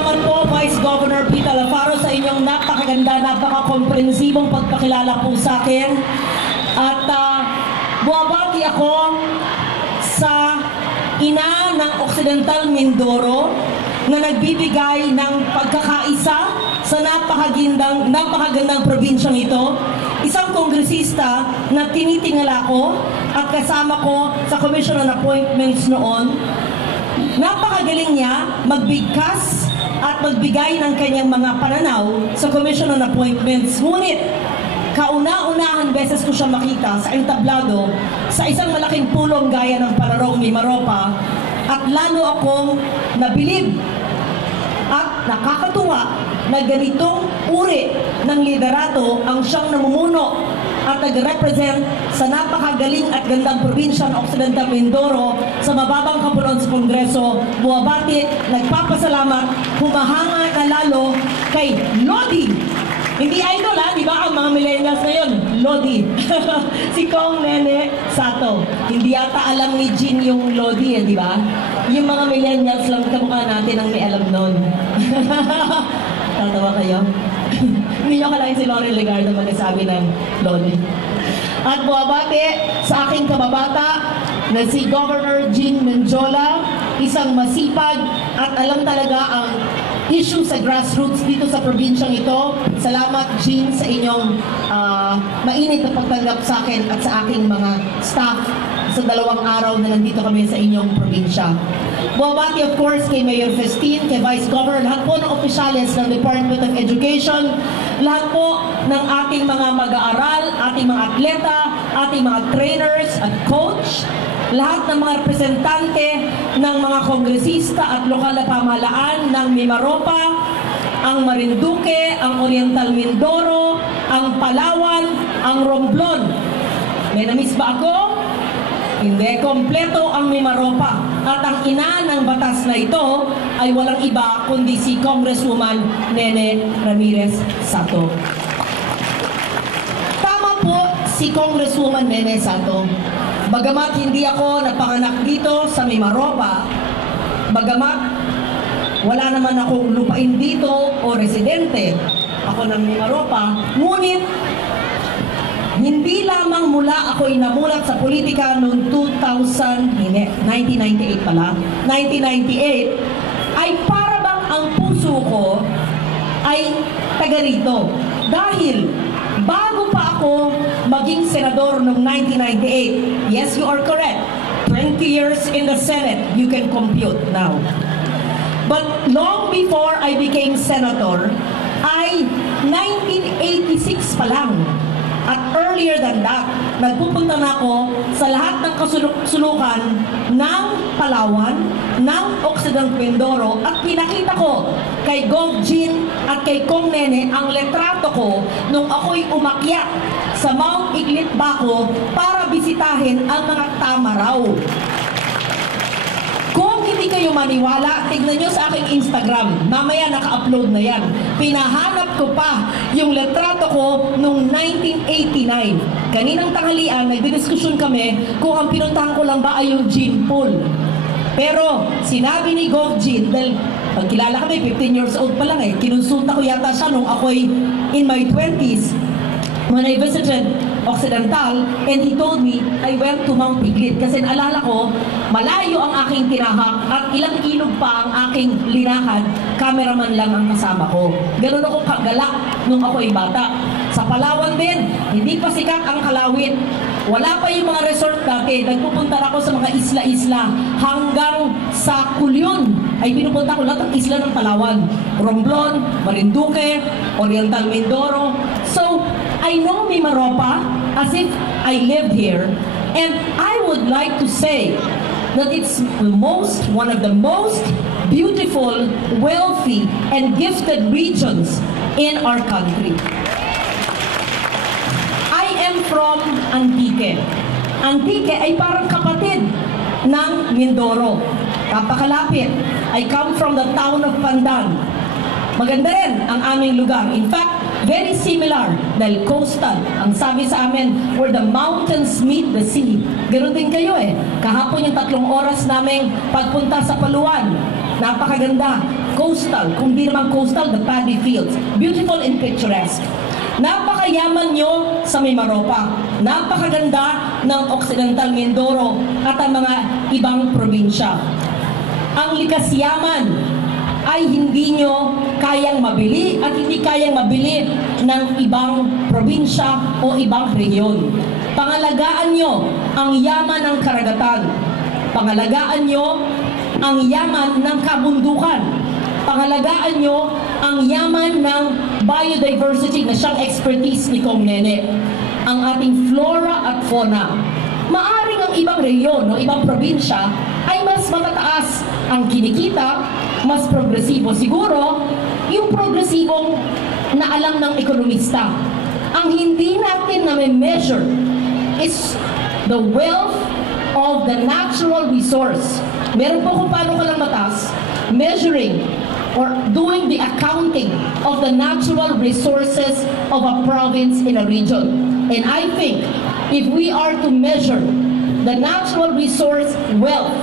salamat po, Vice Governor Pita Alfaro, sa inyong napakaganda, napaka-komprehensibong pagpakilala po sa akin. At buwabati ako sa ina ng Occidental Mindoro na nagbibigay ng pagkakaisa sa napakagandang probinsyang ito. Isang kongresista na tinitingala ko at kasama ko sa Commission on Appointments noon. Napakagaling niya magbigkas at magbigay ng kanyang mga pananaw sa Commission on Appointments. Ngunit, kauna-unahan beses ko siya makita sa entablado sa isang malaking pulong gaya ng Palarong Mimaropa, at lalo akong nabilib at nakakatuwa na ganitong uri ng liderato ang siyang namumuno at nag-represent sa napakagaling at gandang probinsya ng Occidental Mindoro sa mababang kapulungan sa Kongreso. Buwabati, nagpapasalamat, humahanga na lalo kay Lodi. Hindi idol ha, di ba ang mga millennials ngayon? Lodi. Si Kong Nene Sato. Hindi yata alam ni Jean yung Lodi di ba? Yung mga millennials lang kamukha natin ang may alam nun. Tatawa kayo? Hindi nyo kalahin si Lauren Legardo magsasabi ng Lodi. At buwabati sa aking kababata na si Governor Jean Menjola, isang masipag at alam talaga ang issue sa grassroots dito sa probinsyang ito. Salamat, Jean, sa inyong mainit na pagtanggap sa akin at sa aking mga staff sa 2 araw na nandito kami sa inyong probinsya. Buwabati, of course, kay Mayor Festin, kay Vice Governor, lahat po ng opisyales ng Department of Education, lahat po ng ating mga mag-aaral, ating mga atleta, ating mga trainers at coach, lahat ng mga representante ng mga kongresista at lokal na pamahalaan ng Mimaropa, ang Marinduque, ang Oriental Mindoro, ang Palawan, ang Romblon. May namiss ba ako? Hindi, kompleto ang Mimaropa. At ang ina ng batas na ito ay walang iba kundi si Congresswoman Nene Ramirez Sato. Tama po si Congresswoman Nene Sato. Bagamat hindi ako napanganak dito sa Mimaropa, bagamat wala naman akong lupain dito o residente ako ng Mimaropa, ngunit hindi lamang mula ako'y namulat sa politika noong 1998 pala, 1998, ay para bang ang puso ko ay taga rito. Dahil bago pa ako maging senador noong 1998, yes, you are correct, 20 years in the Senate, you can compute now. But long before I became senator, ay 1986 pa lang. At earlier than that, nagpupunta na ako sa lahat ng kasulukan ng Palawan, ng Occidental Mindoro, at pinakita ko kay Gov. Jean at kay Kong Nene ang letrato ko nung ako'y umakyat sa Mount Iglit Baco para bisitahin ang mga tama raw. Kung hindi kayo maniwala, tignan nyo sa aking Instagram. Mamaya naka-upload na yan. Pinahanap ko pa yung letrato ko noong 1989. Kaninang tanghalian, nagdidiskusyon kami kung ang pinuntahan ko lang ba ay yung Jean Pool. Pero sinabi ni Gov. Jean, dahil pagkilala kami, 15 years old pa lang kinonsulta ko yata siya nung ako'y in my 20s when I visited Occidental, and he told me, I went to Mount Iglit kasi naalala ko, malayo ang aking tinahak at ilang ilog pa ang aking linakad, cameraman lang ang kasama ko. Ganun ako kagalak nung ako'y bata. Sa Palawan din, hindi pa sikat ang Kalawit. Wala pa yung mga resort dati. Nagpupunta ako sa mga isla-isla hanggang sa Culyon ay pinupunta ko lahat ng isla ng Palawan. Romblon, Marinduque, Oriental Mindoro. So, I know Mimaropa as if I lived here, and I would like to say that it's one of the most beautiful, wealthy, and gifted regions in our country. I am from Antique. Antique ay parang kapatid ng Mindoro. Kapakalapit. I come from the town of Pandan. Maganda rin ang aming lugar. In fact, very similar dahil coastal. Ang sabi sa amin, where the mountains meet the sea. Ganun din kayo Kahapon yung 3 oras naming pagpunta sa Paluan. Napakaganda. Coastal. Kung di naman coastal, the paddy fields. Beautiful and picturesque. Napakayaman nyo sa Mimaropa. Napakaganda ng Occidental Mindoro at ang mga ibang probinsya. Ang likas yaman ay hindi nyo kayang mabili at hindi kayang mabili ng ibang probinsya o ibang rehiyon. Pangalagaan nyo ang yaman ng karagatan. Pangalagaan nyo ang yaman ng kabundukan. Pangalagaan nyo ang yaman ng biodiversity na siyang expertise ni Kong Nene. Ang ating flora at fauna. Maaring ang ibang rehiyon o ibang probinsya ay mas matataas ang kinikita, mas progresibo. Siguro, yung progresibong na alam ng ekonomista. Ang hindi natin na measure is the wealth of the natural resource. Meron po kung paano ka lang matas, measuring or doing the accounting of the natural resources of a province in a region. And I think if we are to measure the natural resource wealth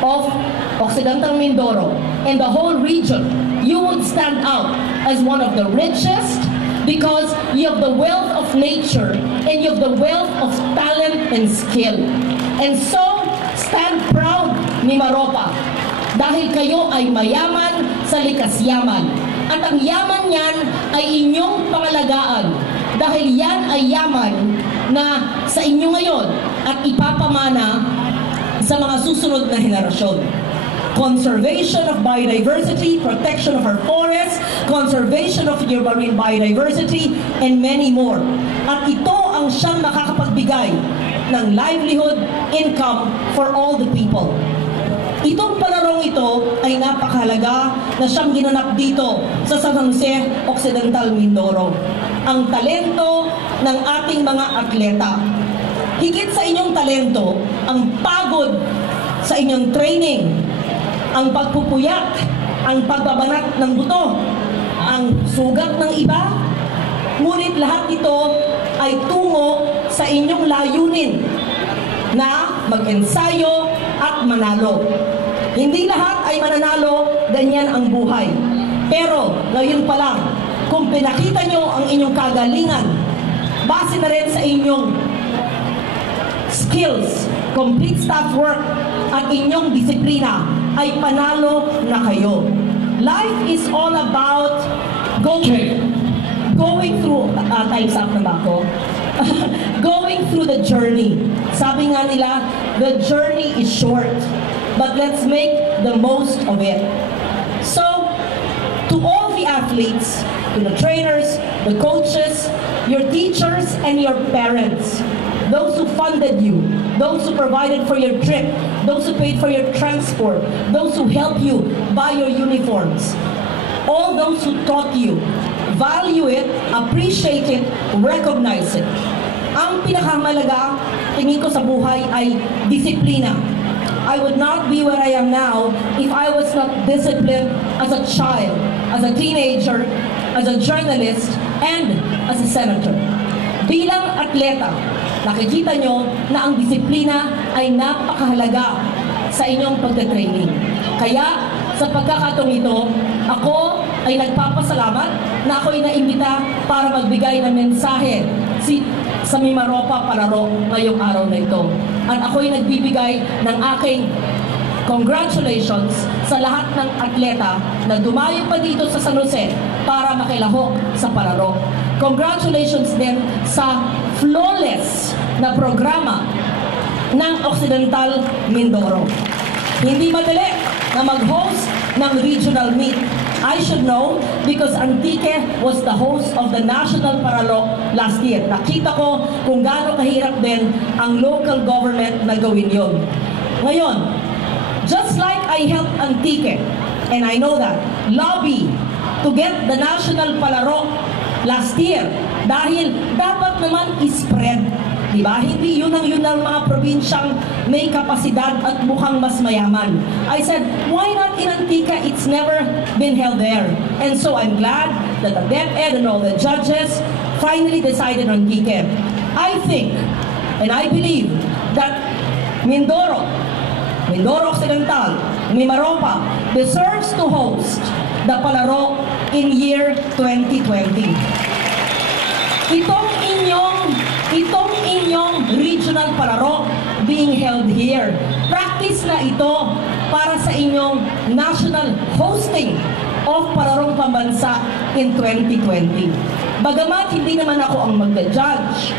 of Occidental Mindoro and the whole region, you would stand out as one of the richest because you have the wealth of nature and you have the wealth of talent and skill. And so, stand proud, Mimaropa, dahil kayo ay mayaman sa likas yaman. At ang yaman yan ay inyong pangalagaan dahil yan ay yaman na sa inyo ngayon at ipapamana sa mga susunod na henerasyon. Conservation of biodiversity, protection of our forests, conservation of your marine biodiversity, and many more. At ito ang siyang makakapagbigay ng livelihood, income for all the people. Itong palarong ito ay napakahalaga na siyang ginanap dito sa San Jose, Occidental Mindoro. Ang talento ng ating mga atleta. Higit sa inyong talento, ang pagod sa inyong training, ang pagpupuyat, ang pagbabanat ng buto, ang sugat ng iba, ngunit lahat ito ay tungo sa inyong layunin na mag-ensayo at manalo. Hindi lahat ay mananalo, ganyan ang buhay. Pero ngayon pa lang, kung pinakita nyo ang inyong kagalingan, base na rin sa inyong skills, complete staff work, at inyong disiplina, ay panalo na kayo. Life is all about going through, time's up na ba ako? Going through the journey. Sabi nga nila, the journey is short, but let's make the most of it. So, to all the athletes, to the trainers, the coaches, your teachers, and your parents, those who funded you, those who provided for your trip, those who paid for your transport, those who helped you buy your uniforms, all those who taught you, value it, appreciate it, recognize it. Ang pinakamalaga, tingin ko sa buhay ay disiplina. I would not be where I am now if I was not disciplined as a child, as a teenager, as a journalist, and as a senator. Bilang atleta, nakikita nyo na ang disiplina ay napakahalaga sa inyong pagtatraining. Kaya, sa pagkakataong ito, ako ay nagpapasalamat na ako'y naimbita para magbigay ng mensahe sa Mimaropa Palaro ngayong araw na ito. At ako'y nagbibigay ng aking congratulations sa lahat ng atleta na dumayo pa dito sa San Jose para makilahok sa Palaro. Congratulations din sa flawless na programa ng Occidental Mindoro. Hindi madali na mag-host ng regional meet. I should know because Antique was the host of the National Palaro last year. Nakita ko kung gaano kahirap din ang local government na gawin yon. Ngayon, just like I helped Antique, and I know that, lobby to get the National Palaro last year, dahil dapat naman i-spread. Diba? Hindi yun ang mga probinsyang may kapasidad at mukhang mas mayaman. I said, why not in Antique? It's never been held there. And so I'm glad that the DepEd and all the judges finally decided on Antique. I think, and I believe, that Mindoro Occidental, Mimaropa, deserves to host the Palaro in year 2020. Itong inyong regional palaro being held here. Practice na ito para sa inyong national hosting of Palarong Pambansa in 2020. Bagamat hindi naman ako ang magda-judge,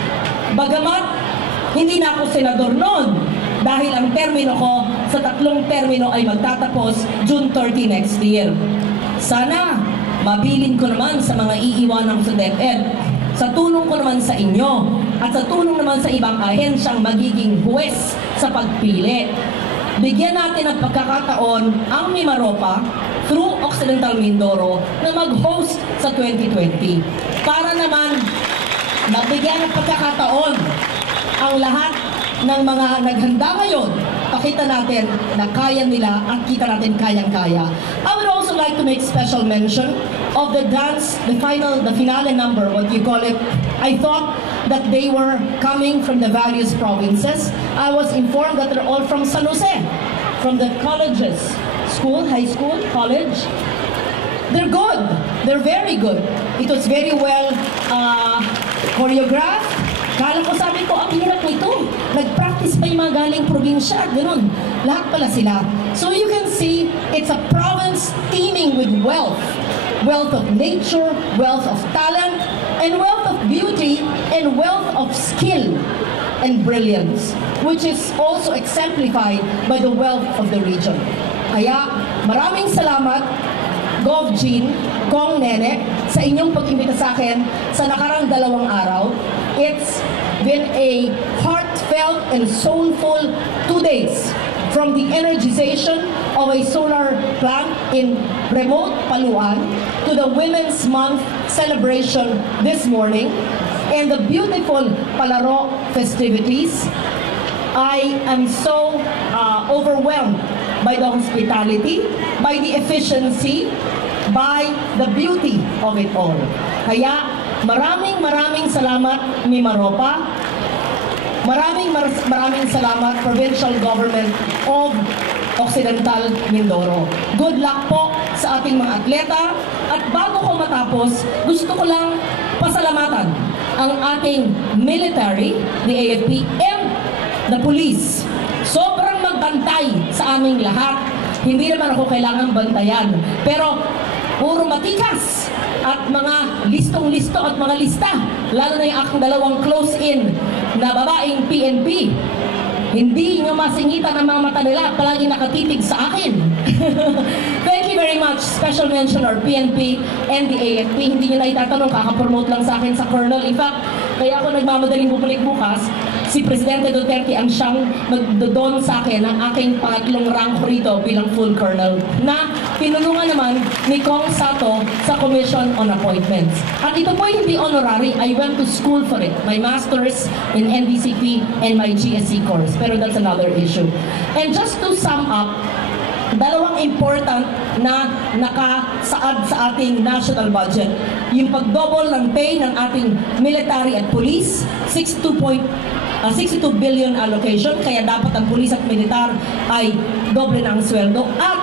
bagamat hindi na ako senador noon, dahil ang termino ko sa 3 termino ay magtatapos June 30 next year. Sana mabilin ko naman sa mga iiwanan ko sa DepEd, sa tulong ko naman sa inyo, at sa tulong naman sa ibang ahensyang magiging huwes sa pagpili. Bigyan natin ng pagkakataon ang Mimaropa through Occidental Mindoro na mag-host sa 2020. Para naman mabigyan ng pagkakataon ang lahat ng mga naghanda ngayon, pakita natin na kaya nila at kita natin kayang-kaya. I would also like to make special mention of the dance, the finale number, what you call it. I thought that they were coming from the various provinces. I was informed that they're all from San Jose, from the colleges, school, high school, college. They're good. They're very good. It was very well choreographed. Kala ko, sabi ko, ang hirap nito. Nag-practice pa yung mga galing probinsya, gano'n. Lahat pala sila. So you can see, it's a province teeming with wealth. Wealth of nature, wealth of talent, and wealth of beauty, and wealth of skill and brilliance, which is also exemplified by the wealth of the region. Kaya, maraming salamat, Gov. Jean, Kong Nene, sa inyong pag-imbita sa akin sa nakarang 2 araw. It's been a heartfelt and soulful 2 days, from the energization of a solar plant in remote Paluan to the Women's Month celebration this morning and the beautiful Palaro festivities. I am so overwhelmed by the hospitality, by the efficiency, by the beauty of it all. Kaya maraming salamat, Mimaropa. Maraming salamat, Provincial Government of Occidental Mindoro. Good luck po sa ating mga atleta. At bago ko matapos, gusto ko lang pasalamatan ang ating military, the AFP, and the police. Sobrang magbantay sa aming lahat. Hindi naman ako kailangang bantayan. Pero puro matikas at mga listong-listo at mga lista. Lalo na yung aking 2 close-in na babaeng PNP. Hindi nyo masingitan ang mga mata nila, palagi nakatitig sa akin. Thank you very much. Special mention our PNP and the AFP. Hindi nyo na itatanong, kakapromote lang sa akin sa Colonel. In fact, kaya ako nagmamadaling bumalik bukas, si Presidente Duterte ang siyang magdodon sa akin ang aking 3 rank rito bilang full colonel na pinulungan naman ni Kong Sato sa Commission on Appointments. At ito po hindi honorary. I went to school for it. My master's in NDCP and my GSC course. Pero that's another issue. And just to sum up, 2 important na nakasaad sa ating national budget. Yung pagdouble ng pay ng ating military at police, 62 billion allocation, kaya dapat ang pulis at militar ay doble na ang sweldo, at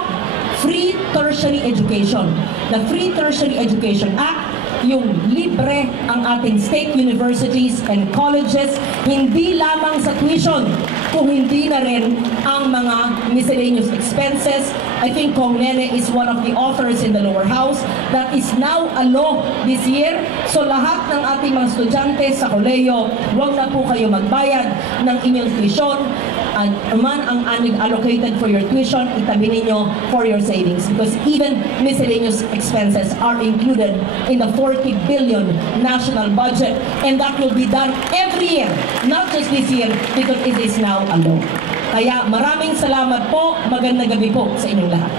free tertiary education. The Free Tertiary Education Act, yung libre ang ating state universities and colleges, hindi lamang sa tuition, kung hindi na rin ang mga miscellaneous expenses. I think Kong Nene is one of the authors in the lower house that is now a law this year. So lahat ng ating mga estudyante sa koleyo, huwag na po kayo magbayad ng inyong tuition. At man ang allocated for your tuition, itabi ninyo for your savings, because even miscellaneous expenses are included in the 40 billion national budget, and that will be done every year, not just this year, because it is now a law. Kaya maraming salamat po, magandang gabi po sa inyong lahat.